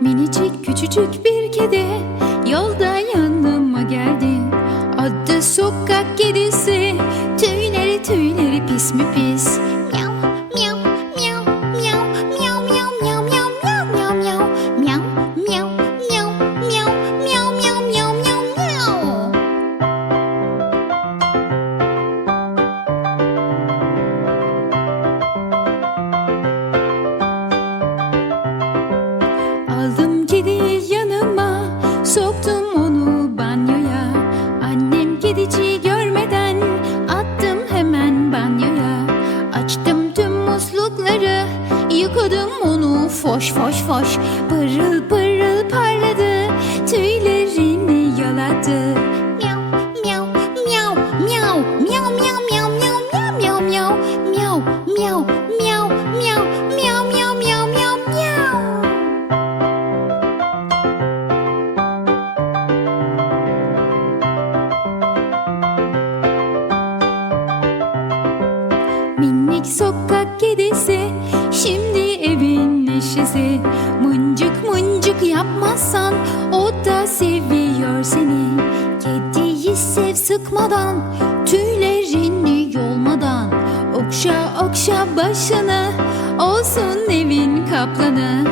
Minicik küçücük bir kedi yolda yanıma geldi. Adı sokak kedisi, tüyleri tüyleri pis mi pis. Kediyi yanıma. Soktum onu banyoya. Annem kediciyi görmeden Attım hemen banyoya. Açtım tüm muslukları Yıkadım onu. Foş foş foş pırıl Minik sokak kedisi Şimdi evin neşesi. Mıncık mıncık yapmazsan O da seviyor seni. Kediyi sev sıkmadan Tüylerini yolmadan. Okşa okşa başını Olsun evin kaplanı